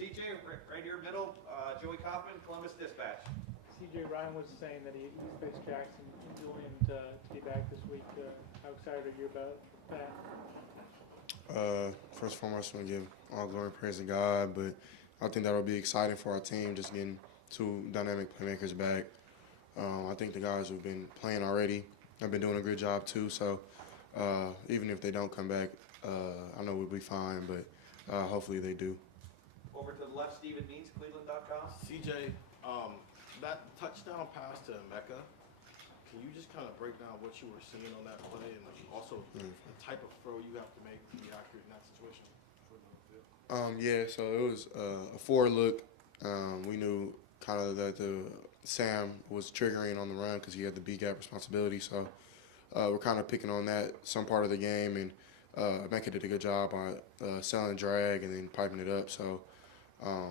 CJ, right here middle, Joey Kaufman, Columbus Dispatch. CJ, Ryan was saying that he's faced Jackson and Julian to be back this week. How excited are you about that? First and foremost, I want to give all glory and praise to God, but I think that'll be exciting for our team, just getting two dynamic playmakers back. I think the guys who've been playing already have been doing a good job too, so even if they don't come back, I know we'll be fine, but hopefully they do. Over to the left, Stephen Means, Cleveland.com. CJ, that touchdown pass to Mecca, can you just kind of break down what you were seeing on that play and also the type of throw you have to make to be accurate in that situation? Yeah, so it was a forward look. We knew kind of that Sam was triggering on the run because he had the B-gap responsibility, so we're kind of picking on that some part of the game, and Mecca did a good job on selling drag and then piping it up, so I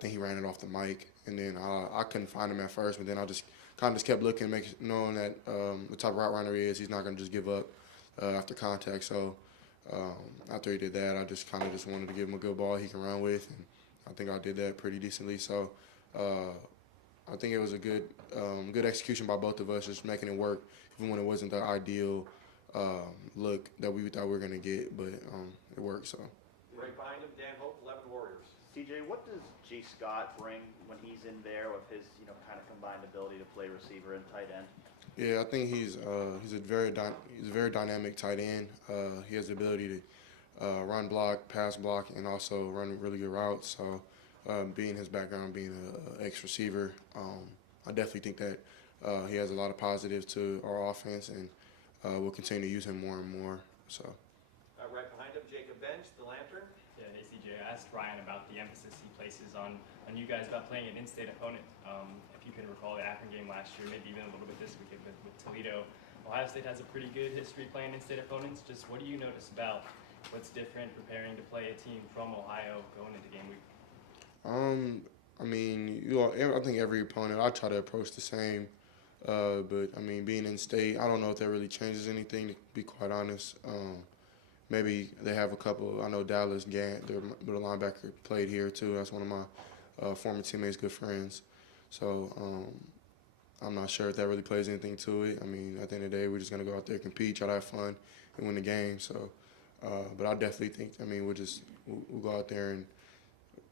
think he ran it off the mic, and then I couldn't find him at first, but then I just kind of kept looking, knowing that the type of route runner he is, he's not going to just give up after contact. So after he did that, I just wanted to give him a good ball he can run with, and I think I did that pretty decently. So I think it was a good execution by both of us, just making it work, even when it wasn't the ideal look that we thought we were going to get, but it worked. So. Right behind him, Dan Hope, 11 Warriors. CJ, what does G. Scott bring when he's in there with his, kind of combined ability to play receiver and tight end? Yeah, I think he's a very dynamic tight end. He has the ability to run block, pass block, and also run really good routes. So, being his background, being an ex-receiver, I definitely think that he has a lot of positives to our offense, and we'll continue to use him more and more. So. Right behind him, Jacob Bench, the Lantern. Yeah, hey CJ, I asked Ryan about the emphasis he places on you guys about playing an in-state opponent. If you can recall the Akron game last year, maybe even a little bit this weekend with Toledo. Ohio State has a pretty good history playing in-state opponents. Just what do you notice about what's different preparing to play a team from Ohio going into game week? I mean, I think every opponent I try to approach the same, but I mean, being in state, I don't know if that really changes anything. To be quite honest. Maybe they have a couple. I know Dallas Gant, their middle linebacker, played here too. That's one of my former teammates, good friends. So I'm not sure if that really plays anything to it. I mean, at the end of the day, we're just gonna go out there, compete, try to have fun, and win the game. So, but I definitely think. I mean, we'll go out there and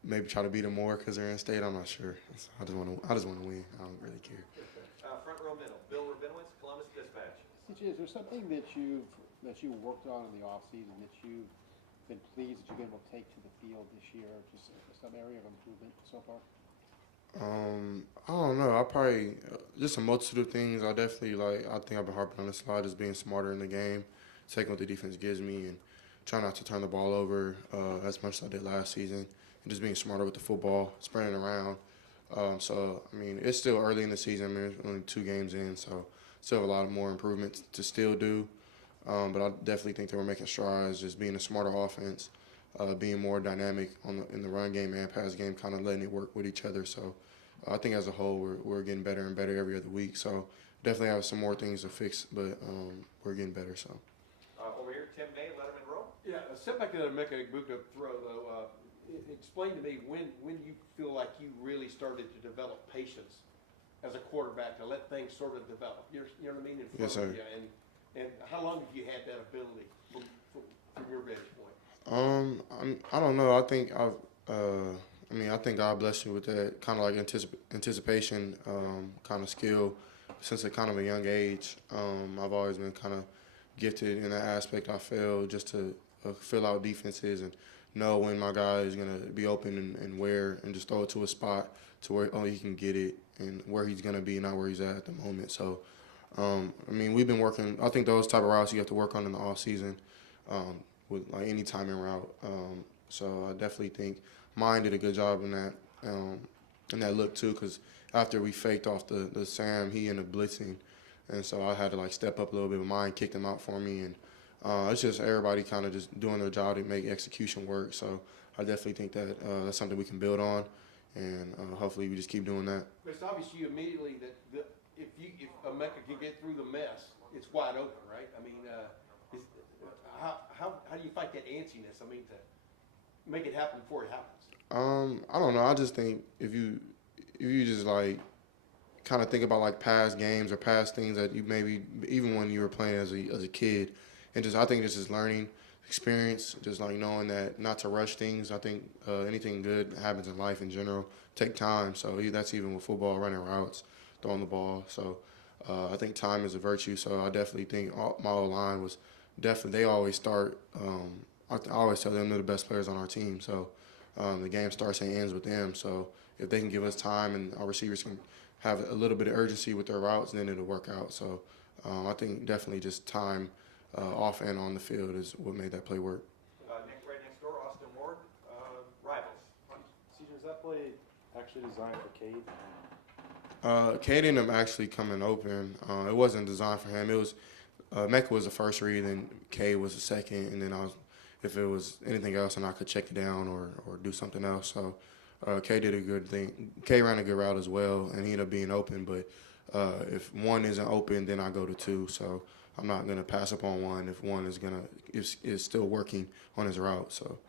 maybe try to beat them more because they're in state. I'm not sure. So I just want to win. I don't really care. Front row middle, Bill Rabinowitz, Columbus Dispatch. CJ, is there something that you worked on in the offseason that you've been pleased that you've been able to take to the field this year? Just some area of improvement so far? I don't know. I probably just a multitude of things. I definitely I think I've been harping on this a lot, just being smarter in the game, taking what the defense gives me, and trying not to turn the ball over as much as I did last season, and just being smarter with the football, spreading it around. So I mean, it's still early in the season. I mean, there's only 2 games in, so still have a lot more improvements to still do. But I definitely think that we're making strides, just being a smarter offense, being more dynamic in the run game and pass game, kind of letting it work with each other. So I think as a whole, we're getting better and better every other week. So definitely have some more things to fix, but we're getting better. So Over here, Tim May, Letterman Row. Yeah, a setback to make a boot up throw though. Explain to me when you feel like you really started to develop patience as a quarterback to let things sort of develop. You know what I mean? In front of you. And how long have you had that ability from your vantage point? I don't know. I think I think God blessed me with that kind of like anticipation kind of skill since a kind of a young age. I've always been kind of gifted in that aspect. I feel just to fill out defenses and know when my guy is going to be open and where, and just throw it to a spot to where he can get it and where he's going to be, not where he's at the moment. So. I mean, we've been working. I think those type of routes you have to work on in the off season, with like any timing route. So I definitely think mine did a good job in that look too. Because after we faked off the Sam, he ended up blitzing, and so I had to step up a little bit. But mine kicked him out for me, and it's just everybody kind of just doing their job to make execution work. So I definitely think that that's something we can build on, and hopefully we just keep doing that. But it's obvious to you immediately that if Mecca can get through the mess, it's wide open, right? I mean, how do you fight that antsiness? I mean, make it happen before it happens? I don't know. I just think if you just like kind of think about like past games or past things that you maybe even when you were playing as a kid, and just I think this is learning experience, just like knowing that not to rush things. I think anything good happens in life in general take time. So that's even with football, running routes, throwing the ball. So I think time is a virtue. So I definitely think my O-line was definitely, they always start. I always tell them they're the best players on our team. So the game starts and ends with them. So if they can give us time and our receivers can have a little bit of urgency with their routes, then it'll work out. So I think definitely just time off and on the field is what made that play work. Right next door, Austin Ward, rivals. CJ, is that play actually designed for Cade? Cade ended up actually coming open. It wasn't designed for him. It was Mecca was the first read, and Cade was the second, and then if it was anything else, then I could check it down or do something else. So Cade did a good thing. Cade ran a good route as well, and he ended up being open. But if one isn't open, then I go to two. So I'm not gonna pass up on one if one is still working on his route. So. It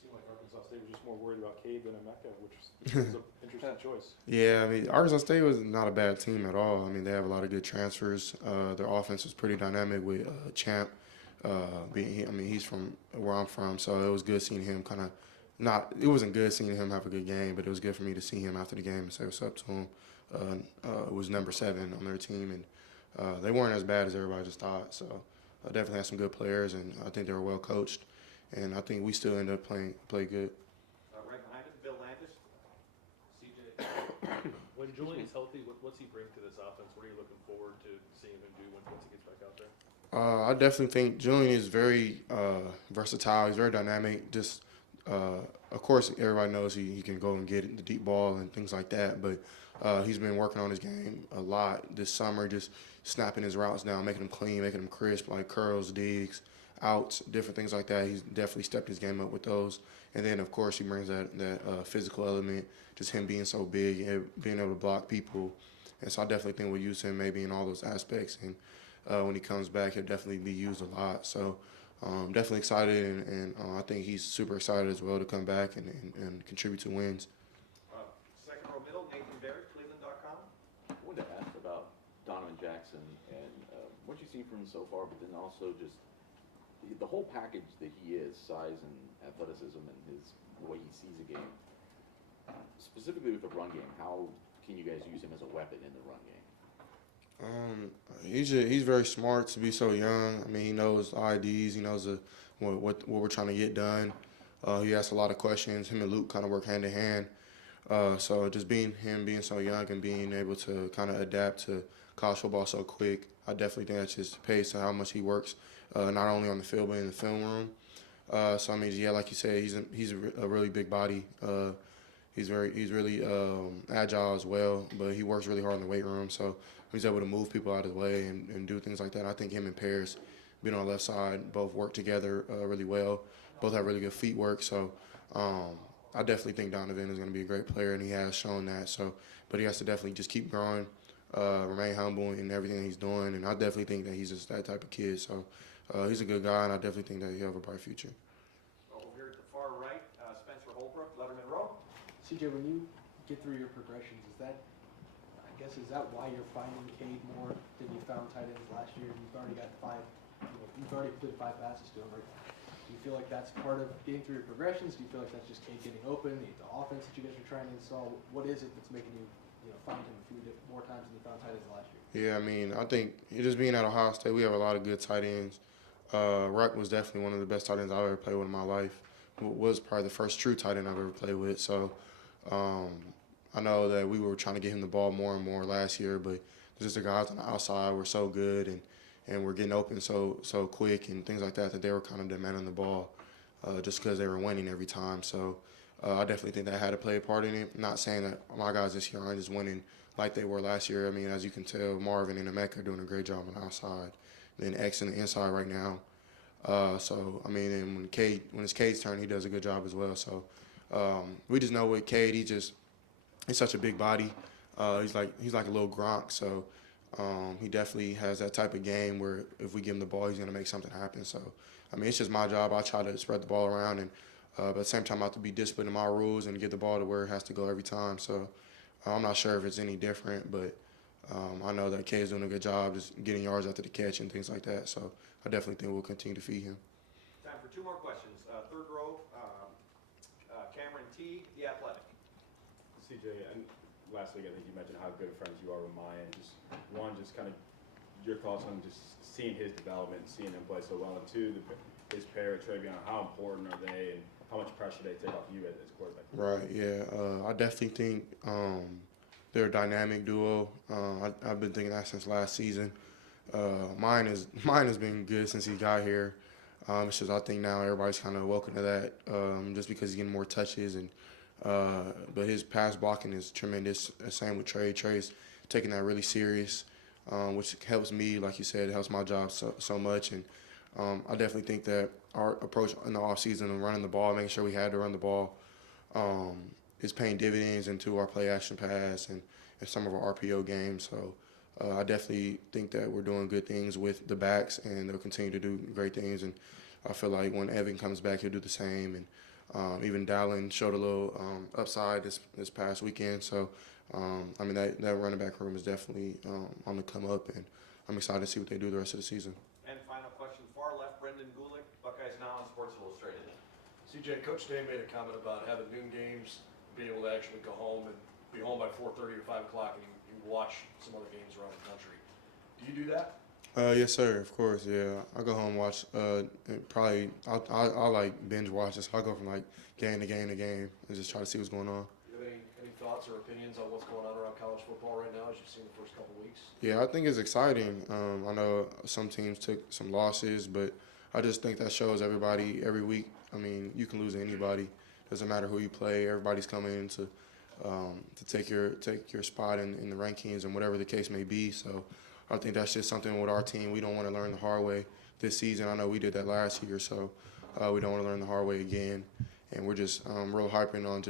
seemed like Arkansas State was just more worried about Cade than Emeka, which was an interesting choice. Yeah, I mean, Arkansas State was not a bad team at all. I mean, they have a lot of good transfers. Their offense was pretty dynamic with Champ. He's from where I'm from, so it was good seeing him it wasn't good seeing him have a good game, but it was good for me to see him after the game and say what's up to him. It was number 7 on their team, and they weren't as bad as everybody just thought. So I definitely had some good players, and I think they were well coached. And I think we still ended up play good. Right behind it, Bill Landis. CJ. When Julian is healthy, what's he bring to this offense? What are you looking forward to seeing him do once he gets back out there? I definitely think Julian is very versatile. He's very dynamic. Just, of course, everybody knows he can go and get the deep ball and things like that. But he's been working on his game a lot this summer, just snapping his routes down, making them clean, making them crisp, like curls, digs, outs, different things like that. He's definitely stepped his game up with those. And then, of course, he brings that physical element, just him being so big and being able to block people. And so I definitely think we'll use him maybe in all those aspects. And when he comes back, he'll definitely be used a lot. So definitely excited, and I think he's super excited as well to come back and contribute to wins. Second row middle, Nathan Barrett, Cleveland.com. I wanted to ask about Donovan Jackson and what you've seen from him so far, but then also just the whole package that he is, size and athleticism and the way he sees a game. Specifically with the run game, how can you guys use him as a weapon in the run game? He's very smart to be so young. I mean, he knows IDs. He knows what we're trying to get done. He asks a lot of questions. Him and Luke kind of work hand in hand. So just being so young and being able to kind of adapt to college football so quick, I definitely think that just pays to how much he works, not only on the field but in the film room. So I mean, yeah, like you said, he's a really big body. He's really agile as well, but he works really hard in the weight room. So he's able to move people out of the way and do things like that. I think him and Paris, being on the left side, both work together really well. Both have really good feet work. So I definitely think Donovan is going to be a great player, and he has shown that. So, but he has to definitely just keep growing, remain humble in everything he's doing. And I definitely think that he's just that type of kid. So he's a good guy, and I definitely think that he'll have a bright future. Over here at the far right, Spencer Holbrook, Letterman Row. CJ, when you get through your progressions, is that why you're finding Cade more than you found tight ends last year? You've already got you've already completed 5 passes to him. Like, do you feel like that's part of getting through your progressions? Do you feel like that's just Cade getting open, the offense that you guys are trying to install? What is it that's making you find him a few more times than you found tight ends last year? Yeah, I mean, I think just being at Ohio State, we have a lot of good tight ends. Ruck was definitely one of the best tight ends I've ever played with in my life. Was probably the first true tight end I've ever played with. So I know that we were trying to get him the ball more and more last year, but just the guys on the outside were so good and we're getting open so quick and things like that they were kind of demanding the ball just because they were winning every time. So I definitely think that had to play a part in it. I'm not saying that my guys this year aren't just winning like they were last year. I mean, as you can tell, Marvin and Emeka are doing a great job on the outside. Then X on the inside right now. So, I mean, and when it's Cade's turn, he does a good job as well. So we just know with Cade, he's such a big body. He's like a little Gronk. So he definitely has that type of game where if we give him the ball, he's going to make something happen. So, I mean, it's just my job. I try to spread the ball around and But at the same time, I have to be disciplined in my rules and get the ball to where it has to go every time. So I'm not sure if it's any different, but I know that Kay's doing a good job just getting yards after the catch and things like that. So I definitely think we'll continue to feed him. Time for 2 more questions. Third row, Cameron T, The Athletic. CJ, and last week I think you mentioned how good friends you are with Maya. And just one, just kind of your thoughts on just seeing his development and seeing him play so well, and two, his pair with Travion, how important are they and how much pressure they take off you as quarterback? Right, yeah. I definitely think they're a dynamic duo. I've been thinking that since last season. Mine has been good since he got here. It's just I think now everybody's kind of welcome to that just because he's getting more touches. But his pass blocking is tremendous. Same with Trey. Trey's taking that really serious, which helps me, like you said, it helps my job so much. And I definitely think that our approach in the offseason and running the ball, making sure we had to run the ball, is paying dividends into our play-action pass and some of our RPO games. So I definitely think that we're doing good things with the backs, and they'll continue to do great things. And I feel like when Evan comes back, he'll do the same. And even Dallin showed a little upside this past weekend. So, I mean, that running back room is definitely on the come up, and I'm excited to see what they do the rest of the season. And final question, far left, Brendan Gulick, Buckeyes Now on Sports Illustrated. CJ, Coach Day made a comment about having noon games, being able to actually go home and be home by 4:30 or 5 o'clock, and you watch some other games around the country. Do you do that? Yes, sir. Of course, yeah. I go home and watch. Probably I like binge watch. So I go from like game to game to game and just try to see what's going on. Do you have any thoughts or opinions on what's going on around college football right now, as you've seen the first couple weeks? Yeah, I think it's exciting. I know some teams took some losses, but I just think that shows everybody every week. I mean, you can lose to anybody. Doesn't matter who you play. Everybody's coming in to take your spot in the rankings and whatever the case may be. So I think that's just something with our team. We don't want to learn the hard way this season. I know we did that last year, so we don't want to learn the hard way again. And we're just real hyping on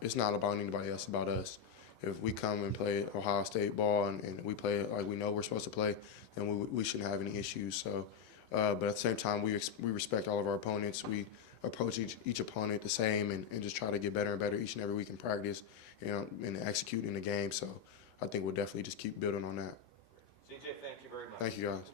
it's not about anybody else, it's about us. If we come and play Ohio State ball and we play like we know we're supposed to play, then we shouldn't have any issues. So, but at the same time, we respect all of our opponents. We approach each opponent the same and just try to get better and better each and every week in practice, and execute in the game. So I think we'll definitely just keep building on that. CJ, thank you very much. Thank you, guys.